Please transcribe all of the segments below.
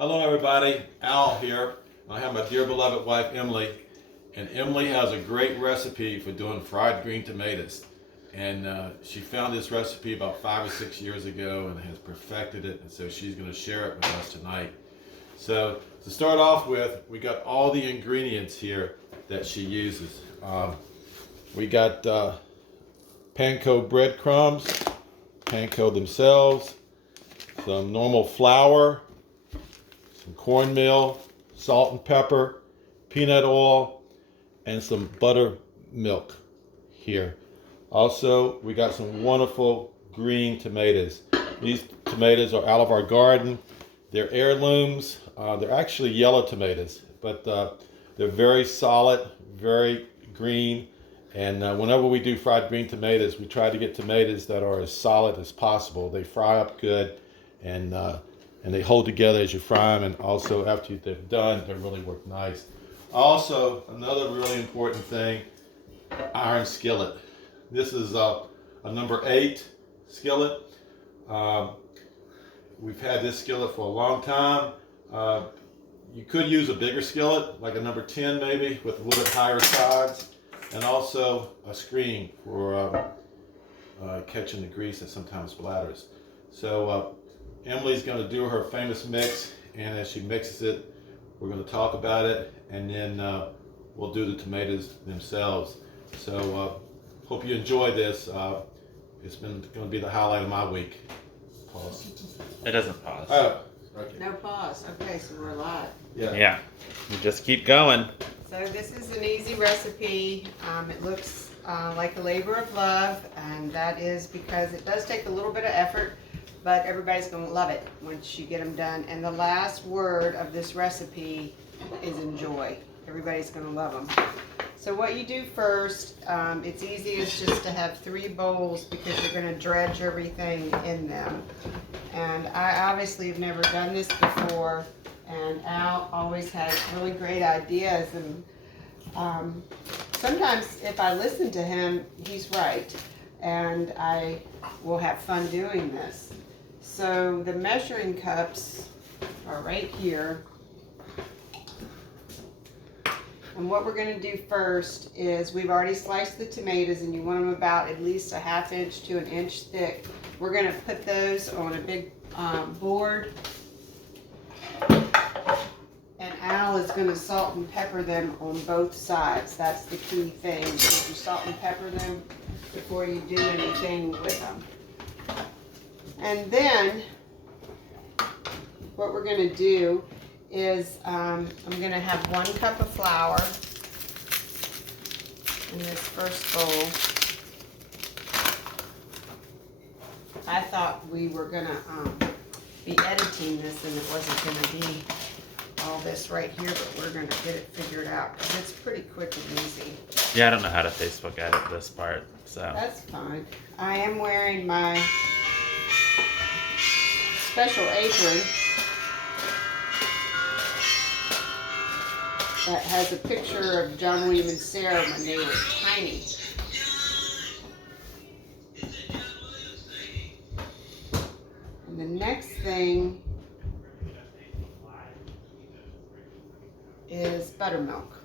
Hello everybody, Al here. I have my dear beloved wife Emily, and Emily has a great recipe for doing fried green tomatoes. And she found this recipe about 5 or 6 years ago and has perfected it, and so she's going to share it with us tonight. So to start off with, we got all the ingredients here that she uses. We got panko breadcrumbs, panko themselves, some normal flour, some cornmeal, salt and pepper, peanut oil, and some buttermilk here. Also, we got some wonderful green tomatoes. These tomatoes are out of our garden. They're heirlooms. They're actually yellow tomatoes, but they're very solid, very green. And whenever we do fried green tomatoes, we try to get tomatoes that are as solid as possible. They fry up good, and they hold together as you fry them. And also, after they're done, they really work nice. Also, another really important thing: iron skillet. This is a number 8 skillet. We've had this skillet for a long time. You could use a bigger skillet, like a number 10 maybe, with a little bit higher sides, and also a screen for catching the grease that sometimes splatters. So Emily's going to do her famous mix, and as she mixes it, we're going to talk about it, and then we'll do the tomatoes themselves. So hope you enjoy this. It's been going to be the highlight of my week. Pause. It doesn't pause. Oh, okay. No pause. Okay, so we're live. Yeah. You just keep going. So this is an easy recipe. It looks like a labor of love, and that is because it does take a little bit of effort, but everybody's going to love it once you get them done. And the last word of this recipe is enjoy. Everybody's going to love them. So what you do first, it's easiest just to have 3 bowls because you're going to dredge everything in them. And I obviously have never done this before, and Al always has really great ideas, and sometimes if I listen to him, he's right, and I will have fun doing this. So the measuring cups are right here. And what we're going to do first is we've already sliced the tomatoes, and you want them about at least a ½ inch to an inch thick. We're going to put those on a big board, and Al is going to salt and pepper them on both sides. That's the key thing. You salt and pepper them before you do anything with them. And then what we're going to do is I'm going to have 1 cup of flour in this first bowl. I thought we were going to be editing this, and it wasn't going to be all this right here, but we're going to get it figured out because it's pretty quick and easy. Yeah, I don't know how to Facebook edit this part, so. That's fine. I am wearing my special apron that has a picture of John William and Sarah when they were tiny. And the next thing is buttermilk.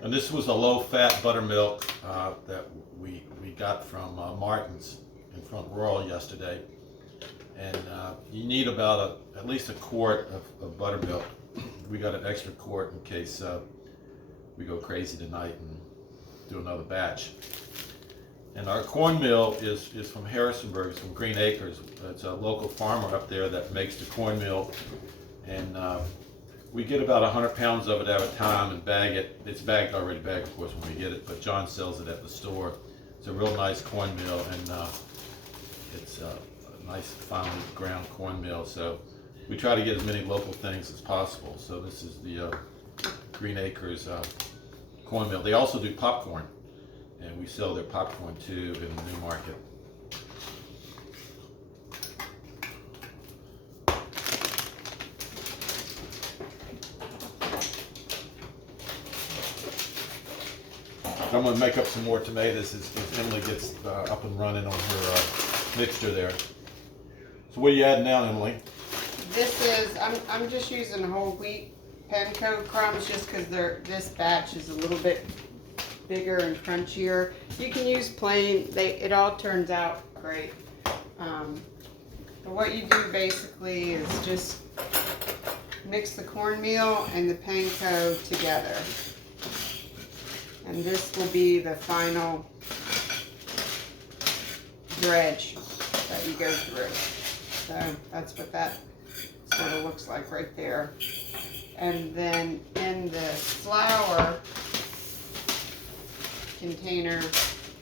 And this was a low-fat buttermilk that we got from Martin's in Front Royal yesterday. And you need about at least a quart of buttermilk. We got an extra quart in case we go crazy tonight and do another batch. And our cornmeal is from Harrisonburg. It's from Green Acres. It's a local farmer up there that makes the cornmeal, and we get about 100 pounds of it at a time and bag it. It's already bagged, of course, when we get it, but John sells it at the store. It's a real nice cornmeal, and it's a nice finely ground cornmeal. So we try to get as many local things as possible. So this is the Green Acres cornmeal. They also do popcorn, and we sell their popcorn too in the New Market. I'm going to make up some more tomatoes as Emily gets up and running on her mixture there. So what are you adding now, Emily? this is, I'm just using whole wheat panko crumbs just because this batch is a little bit bigger and crunchier. You can use plain, it all turns out great. But what you do basically is just mix the cornmeal and the panko together. And this will be the final dredge that you go through. So that's what that sort of looks like right there. And then in the flour container,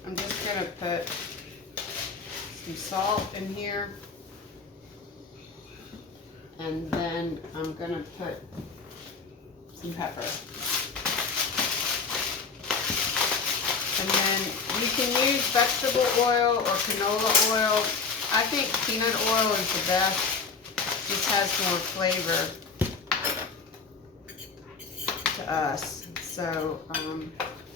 I'm just gonna put some salt in here. And then I'm gonna put some pepper. And then you can use vegetable oil or canola oil. I think peanut oil is the best. Just has more flavor to us. So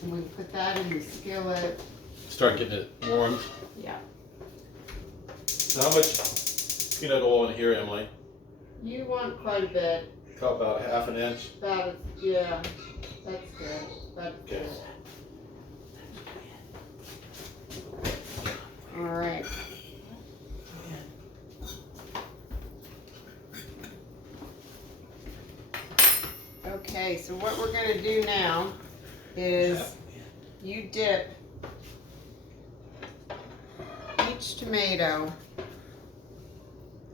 we put that in the skillet. Start getting it warmed. Yeah. So how much peanut oil in here, Emily? You want quite a bit. About half an inch. Yeah, that's good. That's Okay. good. All right. Okay, so what we're gonna do now is you dip each tomato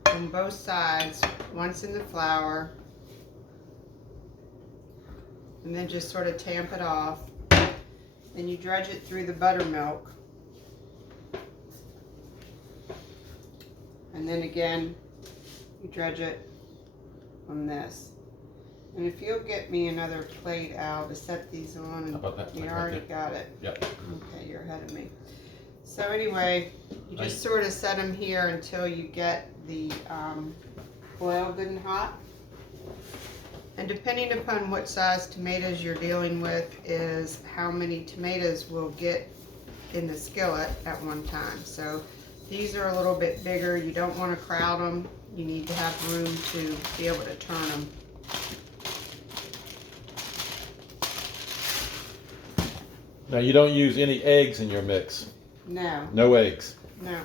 on both sides, once in the flour, and then just sort of tamp it off. Then you dredge it through the buttermilk. And then again, you dredge it on this. And if you'll get me another plate, Al, to set these on, How about that and you plate right already there? got it. Yep. Okay, you're ahead of me. So anyway, you just sort of set them here until you get the oil good and hot. And depending upon what size tomatoes you're dealing with is how many tomatoes will get in the skillet at one time. So these are a little bit bigger. You don't want to crowd them. You need to have room to be able to turn them. Now you don't use any eggs in your mix. No, No eggs. no.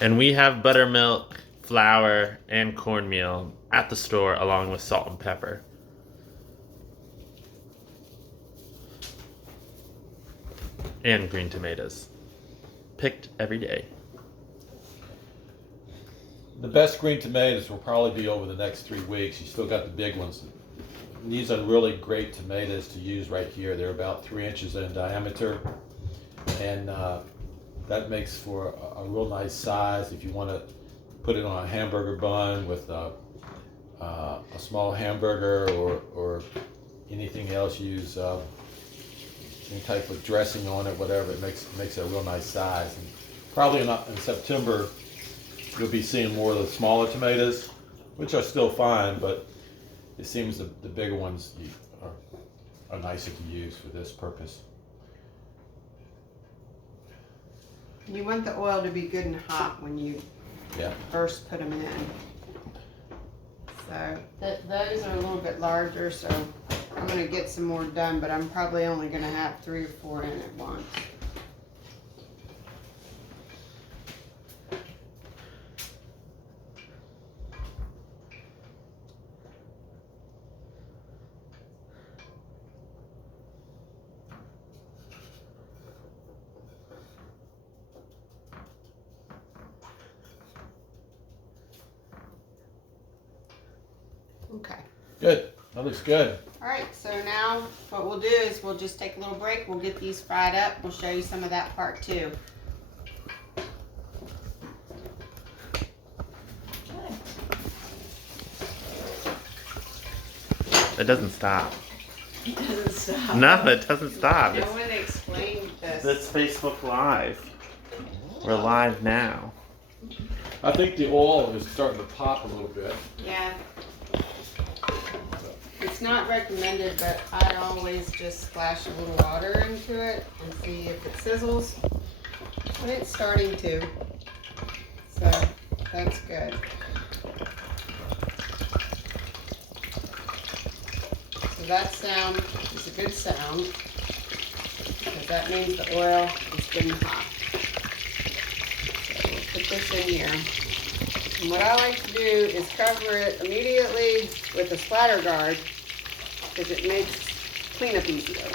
And we have buttermilk, flour, and cornmeal at the store along with salt and pepper. And green tomatoes. Picked every day. The best green tomatoes will probably be over the next 3 weeks. You still got the big ones. These are really great tomatoes to use right here. They're about 3 inches in diameter, and that makes for a real nice size if you want to put it on a hamburger bun with a small hamburger or anything else. Use any type of dressing on it, whatever. It makes it a real nice size. And probably in September you'll be seeing more of the smaller tomatoes, which are still fine, but it seems the bigger ones are nicer to use for this purpose. You want the oil to be good and hot when you Yeah. first put them in. So those are a little bit larger, so I'm gonna get some more done, but I'm probably only gonna have 3 or 4 in at once. Okay. Good. That looks good. All right, so now what we'll do is we'll just take a little break. We'll get these fried up. We'll show you some of that part too. It doesn't stop. It doesn't stop. No, it doesn't stop. No one explained this. It's Facebook Live. We're live now. I think the oil is starting to pop a little bit. Yeah. It's not recommended, but I always just splash a little water into it and see if it sizzles. But it's starting to. So that's good. So that sound is a good sound because that means the oil is good and hot. So we'll put this in here. And what I like to do is cover it immediately with a splatter guard because it makes cleanup easier.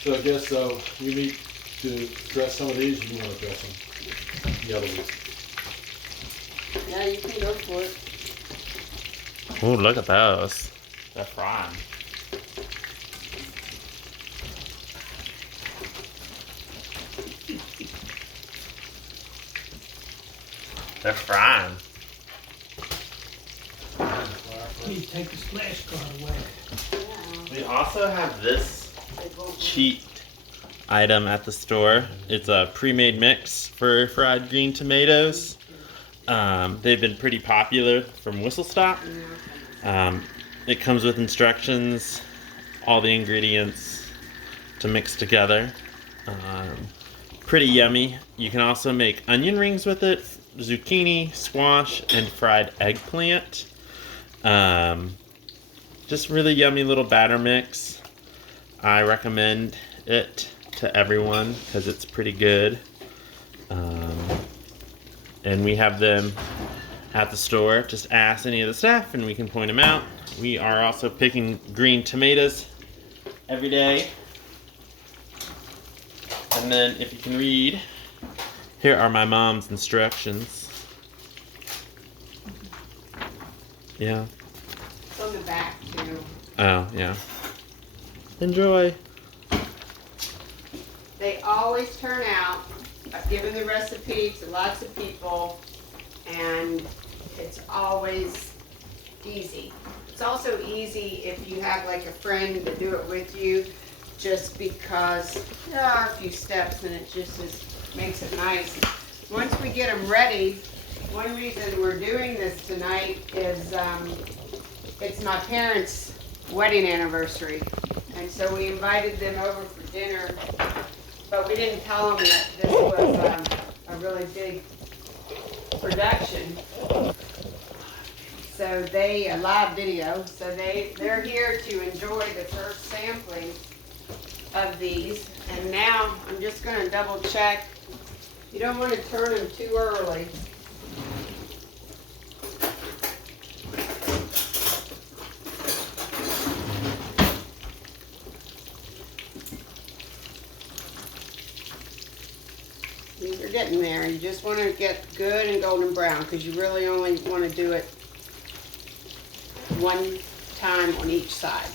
So I guess we need to dress some of these, and you want to dress them. The other ones. Yeah, you can go for it. Ooh, look at those. They're frying. They're frying. Please take the splash guard away. We also have this cheap item at the store. It's a pre-made mix for fried green tomatoes. They've been pretty popular from Whistle Stop. It comes with instructions, all the ingredients to mix together. Pretty yummy. You can also make onion rings with it, zucchini, squash, and fried eggplant. Just really yummy little batter mix. I recommend it to everyone because it's pretty good. And we have them at the store. Just ask any of the staff and we can point them out. We are also picking green tomatoes every day. And then if you can read, here are my mom's instructions. Yeah. It's on the back too. Oh, yeah. Enjoy. They always turn out. I've given the recipe to lots of people, and it's always easy. It's also easy if you have like a friend to do it with you, just because there are a few steps and it just makes it nice. Once we get them ready, one reason we're doing this tonight is it's my parents' wedding anniversary. And so we invited them over for dinner, but we didn't tell them that this was a really big production. So a live video, so they're here to enjoy the first sampling of these. And now I'm just gonna double check. You don't want to turn them too early. These are getting there. You just want to get good and golden brown because you really only want to do it one time on each side.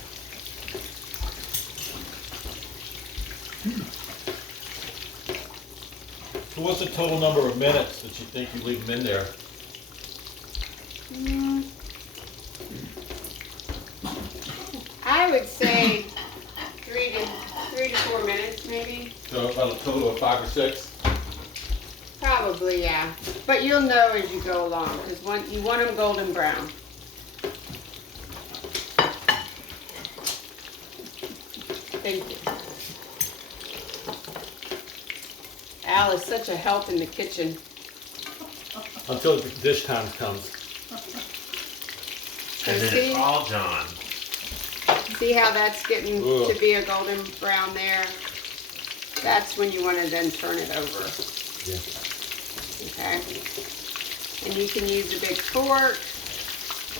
So what's the total number of minutes that you think you leave them in there? I would say 3 to 4 minutes maybe. So about a total of 5 or 6? Probably, yeah. But you'll know as you go along because you want them golden brown. Thank you. Al is such a help in the kitchen. Until the dish time comes. And then see? it's all John. See how that's getting Ugh. to be a golden brown there? That's when you want to then turn it over. Yeah. Okay? And you can use a big fork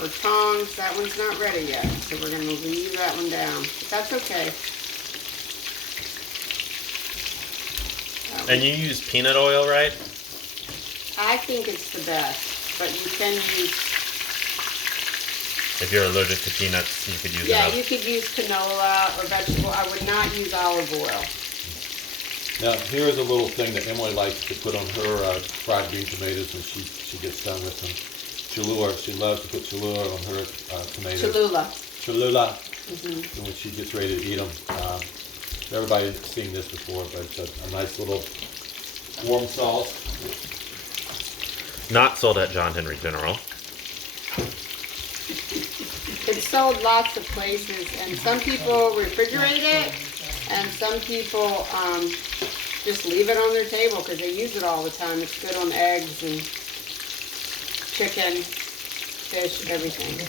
or tongs. That one's not ready yet, so we're going to leave that one down. But that's okay. And you use peanut oil, right? I think it's the best, but you can use, If you're allergic to peanuts, you could use yeah, it. you could use canola or vegetable. I would not use olive oil. Now, here's a little thing that Emily likes to put on her fried green tomatoes when she gets done with them. Cholula. She loves to put Cholula on her tomatoes. Cholula. Cholula. Mm-hmm. When she gets ready to eat them. Everybody's seen this before, but it's a nice little warm sauce. Not sold at John Henry General. It's sold lots of places, and some people refrigerate it, and some people just leave it on their table because they use it all the time. It's good on eggs and chicken, fish, everything.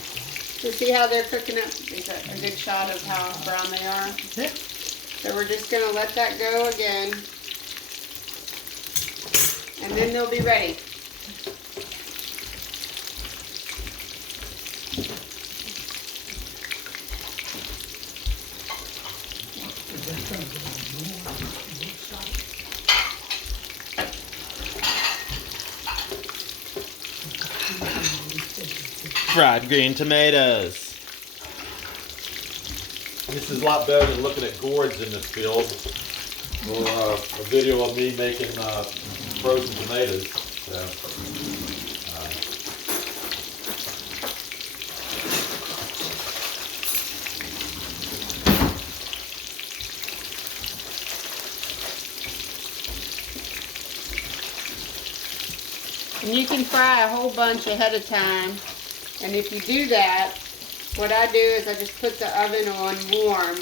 So see how they're cooking up? Is that a good shot of how brown they are? Yeah. So we're just gonna let that go again, and then they'll be ready. That's gonna go more. Fried green tomatoes. This is a lot better than looking at gourds in this field, or a video of me making frozen tomatoes. So, And you can fry a whole bunch ahead of time. And if you do that, what I do is I just put the oven on warm,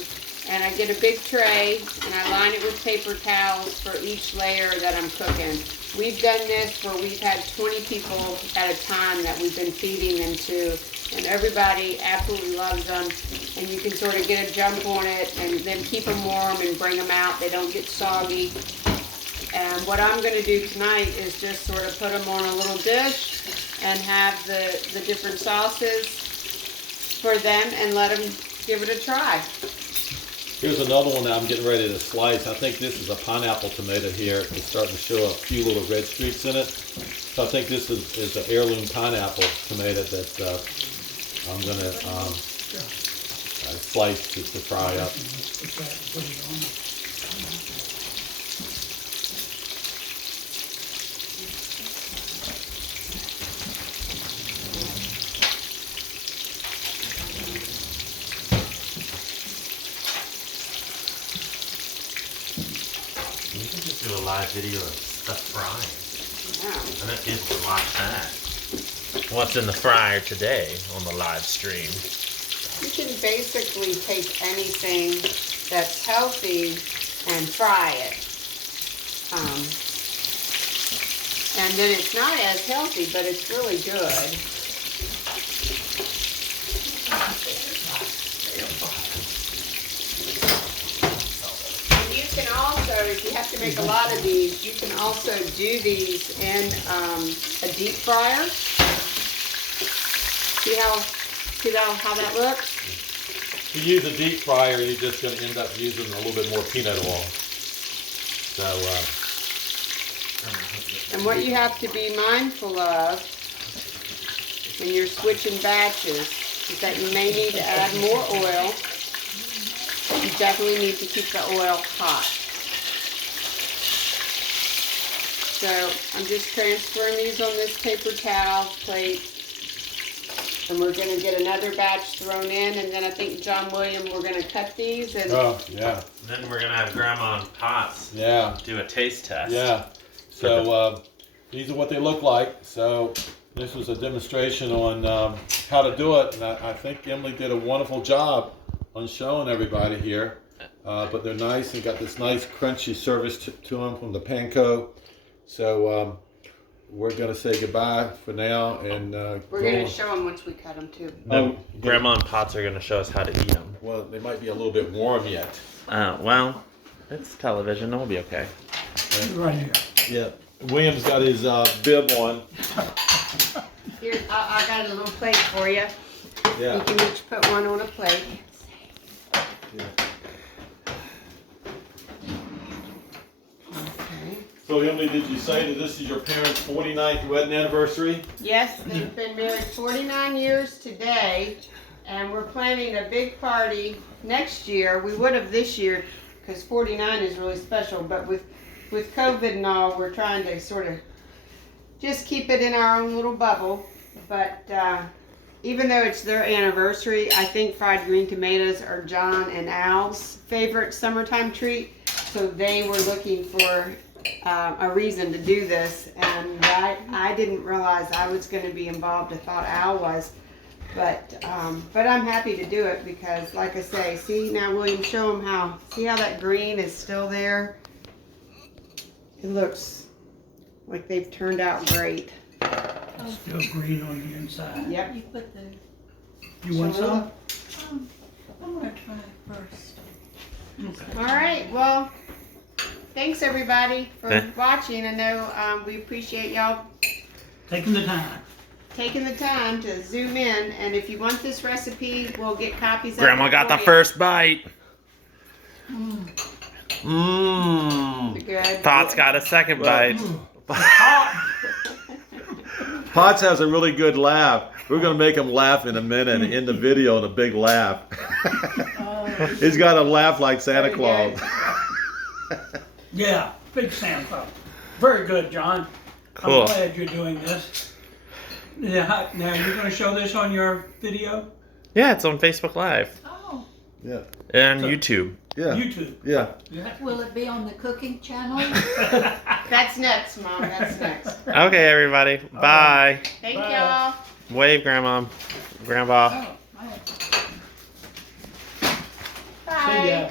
and I get a big tray and I line it with paper towels for each layer that I'm cooking. We've done this where we've had 20 people at a time that we've been feeding them to, and everybody absolutely loves them. And you can sort of get a jump on it and then keep them warm and bring them out. They don't get soggy. And what I'm going to do tonight is just sort of put them on a little dish and have the different sauces for them and let them give it a try. here's another one that I'm getting ready to slice. I think this is a pineapple tomato here. It's starting to show a few little red streaks in it. So I think this is an heirloom pineapple tomato that I'm going to slice to fry up. Put it on. You can just do a live video of stuff frying. Yeah. I bet people would watch that. What's in the fryer today on the live stream? You can basically take anything that's healthy and fry it. And then it's not as healthy, but it's really good. And you can also, if you have to make a lot of these, you can also do these in a deep fryer. See how that looks? If you use a deep fryer, you're just going to end up using a little bit more peanut oil. So, And what you have to be mindful of when you're switching batches is that you may need to add more oil. You definitely need to keep the oil hot. So I'm just transferring these on this paper towel plate. And we're going to get another batch thrown in, and then I think John William, we're going to cut these and oh, yeah, Then we're gonna have Grandma and Pots yeah, do a taste test. yeah. So, these are what they look like. So, this was a demonstration on how to do it, and I think Emily did a wonderful job on showing everybody here. But they're nice and got this nice crunchy service to them from the Panko. So, we're gonna say goodbye for now, and we're going to show them once we cut them too. Then Grandma and Pots are gonna show us how to eat them. Well, they might be a little bit warm yet. Well, it's television. It'll be okay. Right here. Yeah. William's got his bib on. Here, I got a little plate for you. You Yeah. can each put one on a plate. Okay. So Emily, did you say that this is your parents' 49th wedding anniversary? Yes, they've been married 49 years today, and we're planning a big party next year. We would have this year, because 49 is really special, but with COVID and all, we're trying to sort of just keep it in our own little bubble. But even though it's their anniversary, I think fried green tomatoes are John and Al's favorite summertime treat. So they were looking for a reason to do this, and I didn't realize I was going to be involved. I thought Al was, but I'm happy to do it because, like I say, see now, William, show them how. See how that green is still there? It looks like they've turned out great. Still green on the inside. Yep. You put the, You want some? I'm gonna try it first. All right. Well, thanks everybody for Okay. watching. I know we appreciate y'all Taking the time. taking the time to zoom in. And if you want this recipe, we'll get copies. Grandma of it got the for you. first bite. Mm. Mmm. Good. Pot's got a second bite. Potts has a really good laugh. We're gonna make him laugh in a minute and end the video in a big laugh. He's got a laugh like Santa Very Claus. good. Yeah, big Santa Claus. Very good, John. Cool. I'm glad you're doing this. Yeah, now you're going to show this on your video? Yeah, it's on Facebook Live Oh, Yeah, and So- YouTube. yeah, YouTube. yeah. Yeah. will it be on the cooking channel? That's next, Mom. That's next. Okay, everybody. Bye. Thank Bye. y'all. Wave, Grandma. Grandpa. Oh, right. Bye. See ya.